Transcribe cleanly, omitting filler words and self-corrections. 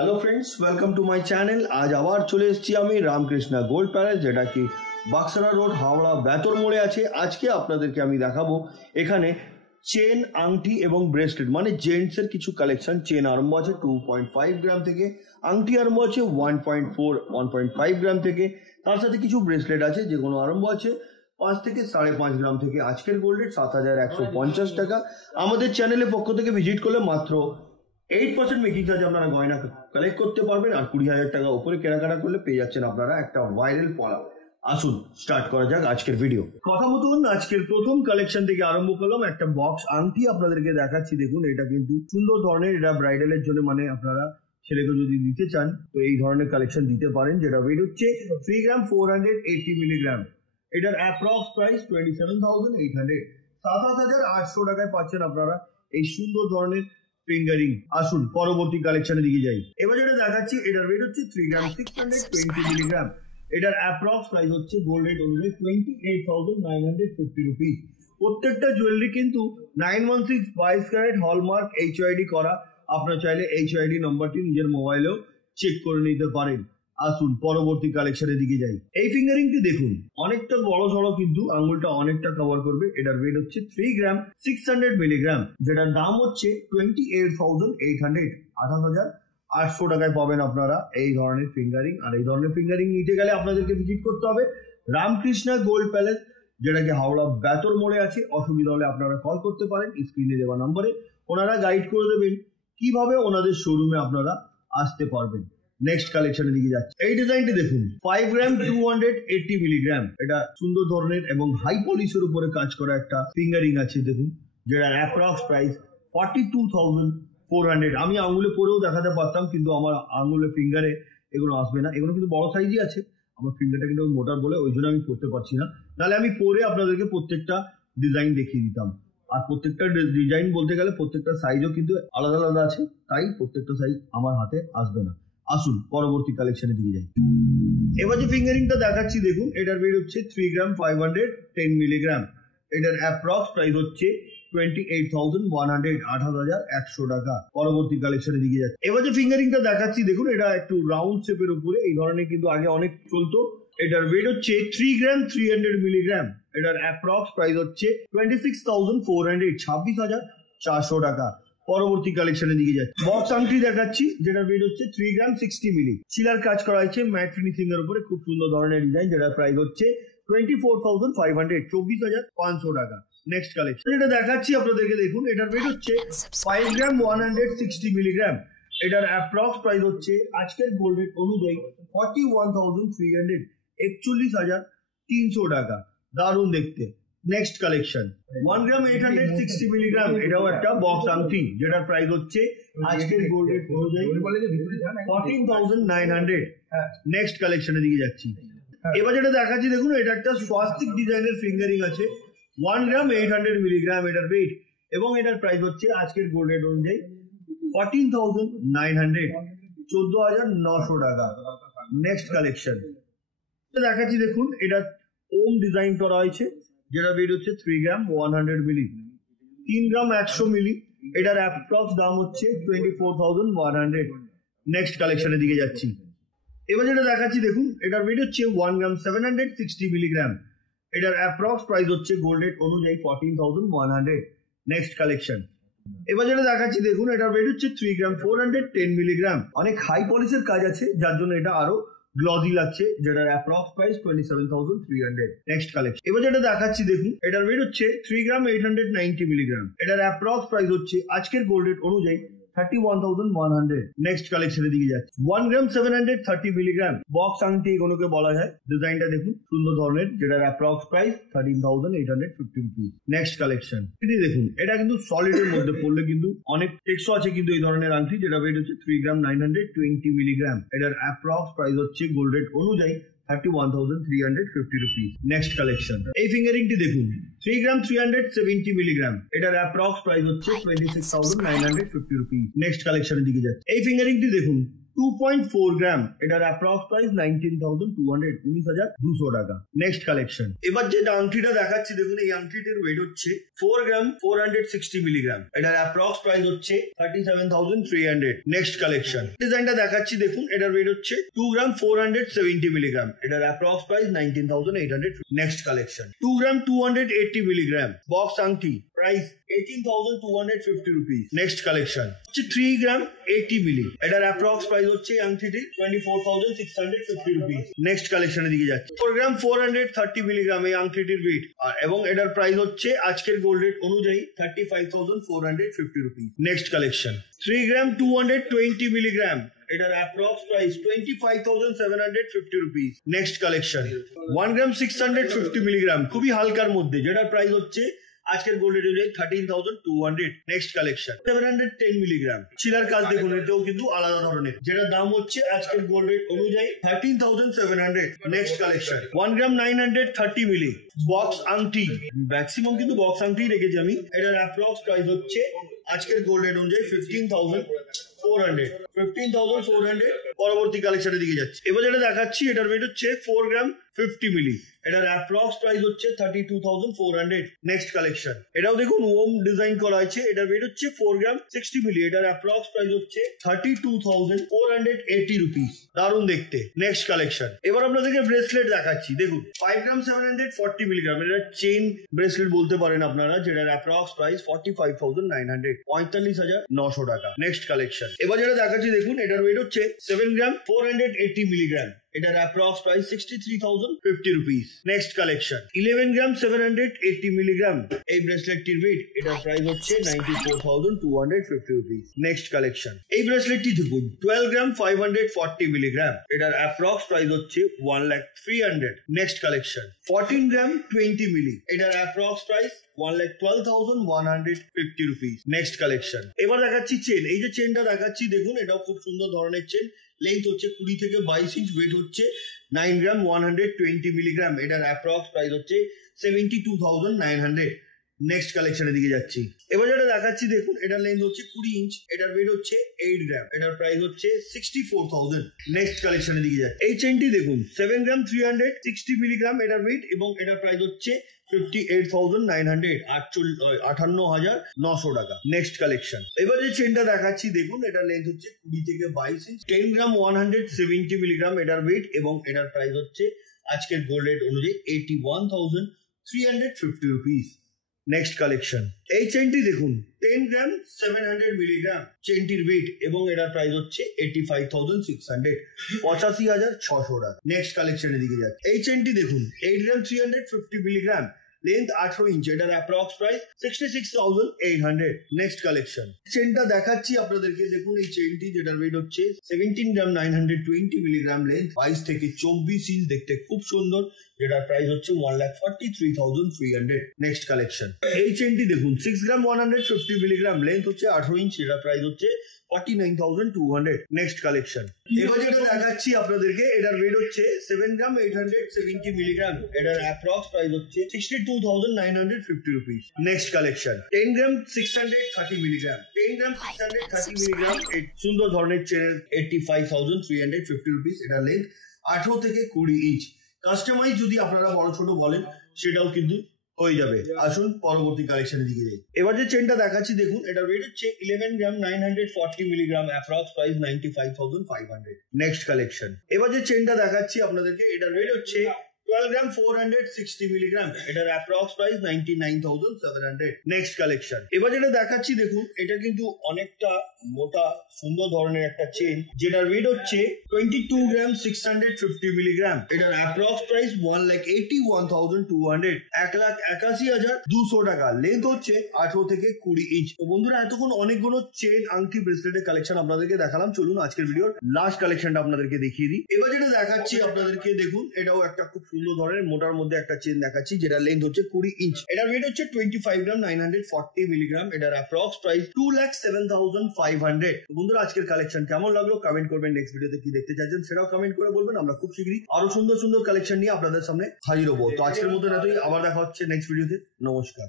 Hello friends, welcome to my channel. আজ আবার চলে এসেছি আমি রামকৃষ্ণা গোল্ড প্যালেস, যেটা কি বাক্সারা রোড, হাওড়া বেতর মোড়ে আছে। আজকে আপনাদেরকে আমি দেখাবো এখানে চেন, আংটি এবং ব্রেসলেট, মানে জেন্টসের কিছু কালেকশন। চেন আরম্ভ আছে 2.5 গ্রাম থেকে, আংটি আরম্ভ আছে 1.5 গ্রাম থেকে, তার সাথে কিছু ব্রেসলেট আছে যেগুলো আরম্ভ আছে 5 থেকে 5.5 গ্রাম থেকে। আজকের গোল্ড রেট 7,150 টাকা। আমাদের চ্যানেলের পক্ষ থেকে ভিজিট করলে মাত্র 8% মেকিং চার্জ আপনারা গয়না কালেক্ট করতে পারবেন, আর 20,000 টাকা উপরে কেনাকাটা করলে পেয়ে যাচ্ছেন আপনারা একটা ভাইরাল পলা। আসুন স্টার্ট করা যাক আজকের ভিডিও। কথা মতন আজকের প্রথম কালেকশন থেকে আরম্ভ করলাম। একটা বক্স আংটি আপনাদেরকে দেখাচ্ছি। দেখুন, এটা কিন্তু সুন্দর ধরনের, এটা ব্রাইডালের জন্য, মানে আপনারা ছেলেকে যদি দিতে চান তো এই ধরনের কালেকশন দিতে পারেন। যেটা ওয়েট হচ্ছে 3 গ্রাম 480 মিলিগ্রাম। এটার অ্যাপ্রক্স প্রাইস 27,800। 27,800 টাকায় পাচ্ছেন আপনারা এই সুন্দর ধরনের ফিঙ্গারিং। আসুন পরবর্তী কালেকশনের দিকে যাই। এবার যেটা দেখাচ্ছি এটার ওয়েট হচ্ছে 3 গ্রাম 620 মিলিগ্রাম। এটার অ্যাপ্রক্স প্রাইস হচ্ছে গোল্ড রেট অনুযায়ী 28,950 রুপিস। প্রত্যেকটা জুয়েলারি কিন্তু 916 22 ক্যারেট হলমার্ক HYD করা। আপনারা চাইলে HYD নম্বরটি নিজের মোবাইলেও চেক করে নিতে পারেন। আসুন পরবর্তী কালেকশনের দিকে যাই। এই ফিঙ্গারিংটি দেখুন, অনেকটা বড় সড়ো, কিন্তু আঙুলটা অনেকটা কভার করবে। এটার ওয়েট হচ্ছে 3 গ্রাম 600 মিলিগ্রাম, যেটার দাম হচ্ছে 28,800। 28,800 টাকায় পাবেন আপনারা এই ধরনের ফিঙ্গারিং। আর এই ধরনের ফিঙ্গারিং নিতে গেলে আপনাদেরকে ভিজিট করতে হবে রামকৃষ্ণা গোল্ড প্যালেস, যেটা কি হাওড়া বেতর মোড়ে আছে। অসুবিধা হলে আপনারা কল করতে পারেন স্ক্রিনে দেওয়া নম্বরে। ওনারা গাইড করে দেবেন কিভাবে ওনাদের শোরুমে আপনারা আসতে পারবেন। নেক্সট কালেকশনের দিকে যাচ্ছে। এই ডিজাইনটি দেখুন, 5 গ্রাম 280 মিলিগ্রাম। এটা সুন্দর ধরনের এবং হাই পলিশের উপরে কাজ করা একটা ফিঙ্গারিং আছে। দেখুন, যেটা অ্যাপ্রক্স প্রাইস 42,400। আমি আঙুলে পরেও দেখাতে পারতাম, কিন্তু আমার আঙুলে ফিঙ্গারে এগুলো আসবে না। এগুলো কিন্তু বড় সাইজই আছে, আমার ফিঙ্গারটা কিন্তু মোটার বলে ওই জন্য আমি পরতে পারছি না। তাহলে আমি পরে আপনাদেরকে প্রত্যেকটা ডিজাইন দেখিয়ে দিতাম। আর প্রত্যেকটা ডিজাইন বলতে গেলে প্রত্যেকটা সাইজও কিন্তু আলাদা আলাদা আছে, তাই প্রত্যেকটা সাইজ আমার হাতে আসবে না। আসুন পরবর্তী কালেকশনের দিকে যাই। এবার যে ফিঙ্গারিংটা দেখাচ্ছি দেখুন, এটার ওয়েট হচ্ছে 3 গ্রাম 510 মিলিগ্রাম। এটার অ্যাপ্রক্স প্রাইস হচ্ছে 28,100। 28,100 টাকা। পরবর্তী কালেকশনের দিকে যাচ্ছে। এবার যে ফিঙ্গারিংটা দেখাচ্ছি দেখুন, এটা একটু রাউন্ড শেপের উপরে। এই ধরনের কিন্তু আগে অনেক চলতো। এটার ওয়েট হচ্ছে 3 গ্রাম 300 মিলিগ্রাম। এটার অ্যাপ্রক্স প্রাইস হচ্ছে 26,400। 26,400 টাকা। পরবর্তী কালেকশনের দিকে যাচ্ছে। বক্স আংটি দেখাচ্ছি, যেটা ওয়েট হচ্ছে 3 গ্রাম 60 মিলি। সিলার কাজ করা হয়েছে ম্যাট ফিনিশিং এর উপরে, খুব সুন্দর ধরনের ডিজাইন। যেটা প্রাইস হচ্ছে 24,500। 24,500 টাকা। নেক্সট কালেকশন যেটা দেখাচ্ছি আপনাদেরকে দেখুন, এটার ওয়েট হচ্ছে 5 গ্রাম 160 মিলিগ্রাম। এটার অ্যাপ্রক্স প্রাইস হচ্ছে আজকের গোল্ড রেট অনুযায়ী 41,300। 41,300 টাকা। দারুণ দেখতে। নেক্সট কালেকশন 1 গ্রাম 860 মিলিগ্রাম। এটাও একটা বক্স আংটি, যেটার প্রাইস হচ্ছে আজকের গোল্ড রেট অনুযায়ী 14,900। নেক্সট কালেকশনের দিকে যাচ্ছি। এবার যেটা দেখাচ্ছি দেখুন, এটা একটা স্বাস্তিক ডিজাইনের ফিঙ্গারিং আছে। 1 গ্রাম 800 মিলিগ্রাম এটার ওয়েট, এবং এটার প্রাইস হচ্ছে আজকের গোল্ড রেট অনুযায়ী 14,900। 14,900 টাকা। নেক্সট কালেকশন দেখাচ্ছি দেখুন, এটা ওম ডিজাইন করা হয়েছে, যেটা ওয়েট হচ্ছে 3 গ্রাম 100 মিলি। 3 গ্রাম 100 মিলি। এটার অ্যাপ্রক্স দাম হচ্ছে 24,100। নেক্সট কালেকশনের দিকে যাচ্ছি। এবার যেটা দেখাচ্ছি দেখুন, এটার ওয়েট হচ্ছে 1 গ্রাম 760 মিলিগ্রাম। এটার অ্যাপ্রক্স প্রাইস হচ্ছে গোল্ড রেট অনুযায়ী 14,100। Next collection. এবার যেটা দেখাচ্ছি দেখুন, এটার ওয়েট হচ্ছে 3 গ্রাম 410 মিলিগ্রাম। অনেক হাই পলিশের কাজ আছে, যার জন্য এটা আরো গ্লজি লাগছে। যেটার অ্যাপ্রক্স প্রাইস 27,300। Next collection. এবার যেটা দেখাচ্ছি দেখুন, এটার ওয়েট হচ্ছে 3 গ্রাম 890 মিলিগ্রাম। এটার অ্যাপ্রক্স প্রাইস হচ্ছে আজকের গোল্ড রেট অনুযায়ী 31,100। নেক্সট কালেকশনের দিকে যাচ্ছে। 1 গ্রাম 730 মিলিগ্রাম বক্স আংটি এগুলোকে বলা যায়। ডিজাইনটা দেখুন, সুন্দর ধরনের, যেটার approx price 13,850 rupees. Next collection এটি দেখুন, এটা কিন্তু সলিডের মধ্যে পড়লে কিন্তু অনেক টেক্সও আছে কিন্তু এই ধরনের আংটি, যেটা ওয়েট হচ্ছে 3 গ্রাম 920 মিলিগ্রাম। এটার অ্যাপ্রক্স প্রাইস হচ্ছে গোল্ড রেট অনুযায়ী 31,350 রুপিস। Next collection. এই ফিঙ্গারিংটি দেখুন, 3 গ্রাম 370 মিলিগ্রাম। এটার অ্যাপ্রক্স প্রাইস হচ্ছে 26,950 রুপিস। নেক্সট কালেকশনের দিকে যাচ্ছে। এই ফিঙ্গারিংটি দেখুন, 2.4 গ্রাম, এটার অ্যাপ্রক্স প্রাইস 19,200, 19,200 টাকা। Next collection. এবার যে আংটিটা দেখাচ্ছি দেখুন, এই আংটিটির ওয়েট হচ্ছে 4 গ্রাম 460 মিলিগ্রাম, এটার অ্যাপ্রক্স প্রাইস হচ্ছে 37,300। Next collection. ডিজাইনটা দেখাচ্ছি দেখুন, এটার ওয়েট হচ্ছে 2 গ্রাম 470 মিলিগ্রাম, এটার অ্যাপ্রক্স প্রাইস 19,800। Next collection. 2 গ্রাম 280 মিলিগ্রাম বক্স আংটি, প্রাইস 18,250 রুপিস। নেক্সট কালেকশন হচ্ছে 3 গ্রাম 80 মিলি, এটার অ্যাপ্রক্স প্রাইস হচ্ছে আংটিটির 24,650 রুপিস। নেক্সট কালেকশনের দিকে যাচ্ছে। 4 গ্রাম 430 মিলিগ্রাম এই আংটিটির ওয়েট, এবং এটার প্রাইস হচ্ছে আজকের গোল্ড রেট অনুযায়ী 35,450 রুপিস। Next collection. 3 গ্রাম 220 মিলিগ্রাম, এটার approx price 25,750 rupees. Next collection. 1 গ্রাম 650 মিলিগ্রাম, খুবই হালকার মধ্যে, যেটার প্রাইস হচ্ছে আজকের গোল্ড রেট অনুযায়ী 13,200। Next collection. 710 মিলিগ্রাম, চিলার কাজ দেখুন, এটাও কিন্তু আলাদা ধরনের, যেটার দাম হচ্ছে আজকের গোল্ড রেট অনুযায়ী 13,700। Next collection. 1 গ্রাম 930 মিলি বক্স আংটি, ম্যাক্সিমাম কিন্তু বক্স আংটি রেখেছি আমি, এটার অ্যাপ্রক্স প্রাইস হচ্ছে আজকের গোল্ড রেট অনুযায়ী 15,400। পরবর্তী কালেকশনের দিকে যাচ্ছে। এবার যেটা দেখাচ্ছি এটার ওয়েট হচ্ছে 4 গ্রাম 50 মিলি, এটার অ্যাপ্রক্স প্রাইস হচ্ছে 32,400। Next collection. এটাও দেখুন ওম ডিজাইন করা আছে, এটার ওয়েট হচ্ছে 4 গ্রাম 60 মিলি, এটার অ্যাপ্রক্স প্রাইস হচ্ছে 32,480 রুপিস। দারুণ দেখতে। Next collection. এবার আপনাদেরকে ব্রেসলেট দেখাচ্ছি দেখুন, 5 গ্রাম 740 মিলিগ্রাম, এটা চেইন ব্রেসলেট বলতে পারেন আপনারা, যেটার অ্যাপ্রক্স প্রাইস 45,900, 45,900 টাকা। Next collection. এবার যেটা দেখাচ্ছি দেখুন, এটার ওয়েট হচ্ছে 7 গ্রাম 480 মিলিগ্রাম, এটার approx price 63,050 rupees. Next collection. 11 গ্রাম 780 মিলিগ্রাম এই ব্রেসলেটটির ওয়েট, এটার প্রাইস হচ্ছে 94,250 রুপিস। Next collection. এই ব্রেসলেটটি দেখুন, 12 গ্রাম 540 মিলিগ্রাম, এটার অ্যাপ্রক্স প্রাইস হচ্ছে 1,300,000। Next collection. 14 গ্রাম 20 মিলি, এটার approx price 1,12,150 rupees. Next collection. এবার দেখাচ্ছি চেন। এই যে চেনটা দেখাচ্ছি দেখুন, এটাও খুব সুন্দর ধরনের চেন, লেন্থ হচ্ছে 20 থেকে 22 ইঞ্চ, ওয়েট হচ্ছে 9 গ্রাম 120 মিলিগ্রাম, এটার অ্যাপ্রক্স প্রাইস হচ্ছে 72,900। নেক্সট কালেকশনের দিকে যাচ্ছি। এবার যেটা দেখাচ্ছি দেখুন, এটার লেন্থ হচ্ছে 20 ইঞ্চ, এটার ওয়েট হচ্ছে 8 গ্রাম, এটার প্রাইস হচ্ছে 64,000। নেক্সট কালেকশনের দিকে যাচ্ছি। এই চেনটি দেখুন, 7 গ্রাম 360 মিলিগ্রাম এটার ওয়েট, এবং এটার প্রাইস হচ্ছে 58,900, 58,900 টাকা। Next collection. এবার যে চেনটা দেখাচ্ছি দেখুন, এটার লেন্থ হচ্ছে 20 থেকে 22 ইঞ্চ, 10 গ্রাম 170 মিলিগ্রাম এটার ওয়েট, এবং এটার প্রাইস হচ্ছে আজকের গোল্ড রেট অনুযায়ী 81,350 রুপিস। Next collection. এই চেনটি দেখুন, 10 গ্রাম 700 মিলিগ্রাম চেনটির ওয়েট, এবং এটার প্রাইস হচ্ছে 85,600, 85,600 টাকা। নেক্সট কালেকশনের দিকে যাচ্ছে। এই চেনটি দেখুন, 8 গ্রাম 350 মিলিগ্রাম, লেন্থ 18 ইঞ্চ, এটার অ্যাপ্রক্স প্রাইস 66,800। Next collection. চেনটা দেখাচ্ছি আপনাদেরকে দেখুন, এই চেনটি যেটার ওয়েট হচ্ছে 17 গ্রাম 920 মিলিগ্রাম, লেন্থ 22 থেকে 24 ইঞ্চ, দেখতে খুব সুন্দর, যেটার প্রাইস হচ্ছে 1,43,300। Next collection. এই চেনটি দেখুন, 6 গ্রাম 150 মিলিগ্রাম, লেন্থ হচ্ছে 18 ইঞ্চ, এটার প্রাইস হচ্ছে 49,200। Next collection. এবার যেটা দেখাচ্ছি আপনাদেরকে, এটার ওয়েট হচ্ছে 7 গ্রাম 870 মিলিগ্রাম, এটার অ্যাপ্রক্স প্রাইস হচ্ছে 62,950 রুপিস। Next collection. 10 গ্রাম 630 মিলিগ্রাম, 10 গ্রাম 630 মিলিগ্রাম, সুন্দর ধরনের চেনের 85,350 রুপিস, এটার লেন্থ 18 থেকে 20 ইঞ্চ। কাস্টমাইজ যদি আপনারা বড় ছোট বলেন সেটাও কিন্তু হয়ে যাবে। আসুন পরবর্তী কালেকশনের দিকে যাই। এবার যে চেনটা দেখাচ্ছি দেখুন, এটা ওয়েট হচ্ছে 11 গ্রাম 940 milligram, approx price 95,500। Next collection. এবার যে চেনটা দেখাচ্ছি আপনাদেরকে, এটা ওয়েট হচ্ছে 12 গ্রাম 460 মিলিগ্রাম, এটার অ্যাপ্রক্স প্রাইস 99,700। Next collection. এবার যেটা দেখাচ্ছি দেখুন, এটা কিন্তু অনেকটা মোটা সুন্দর ধরনের একটা চেন, যেটার ওয়েট হচ্ছে 22 গ্রাম 650 মিলিগ্রাম, এটার অ্যাপ্রক্স প্রাইস 1,81,200, 1,81,200 টাকা। লেন্থ হচ্ছে 18 থেকে 20 ইঞ্চ। তো বন্ধুরা, এতক্ষণ অনেকগুলো চেন, আংটি, ব্রেসলেটের কালেকশন আপনাদেরকে দেখালাম। চলুন আজকের ভিডিওর লাস্ট কালেকশনটা আপনাদেরকে দেখিয়ে দিই। এবার যেটা দেখাচ্ছি আপনাদেরকে দেখুন, এটাও একটা খুব সুন্দর ধরনের মোটার মধ্যে একটা চেন দেখাচ্ছি, যেটা লেন্থ হচ্ছে 20 ইঞ্চ, এটার ওয়েট হচ্ছে 25 গ্রাম 940 মিলিগ্রাম, এটার অ্যাপ্রক্স প্রাইস 2,07,500। বন্ধুরা, আজকের কালেকশন কেমন লাগলো কমেন্ট করবেন। নেক্সট ভিডিওতে কি দেখতে চাইছেন সেটাও কমেন্ট করে বলবেন। আমরা খুব শীঘ্রই আরো সুন্দর সুন্দর কালেকশন নিয়ে আপনাদের সামনে হাজির হবো। তো আজকের মতো এতই, আবার দেখা হচ্ছে নেক্সট ভিডিওতে। নমস্কার।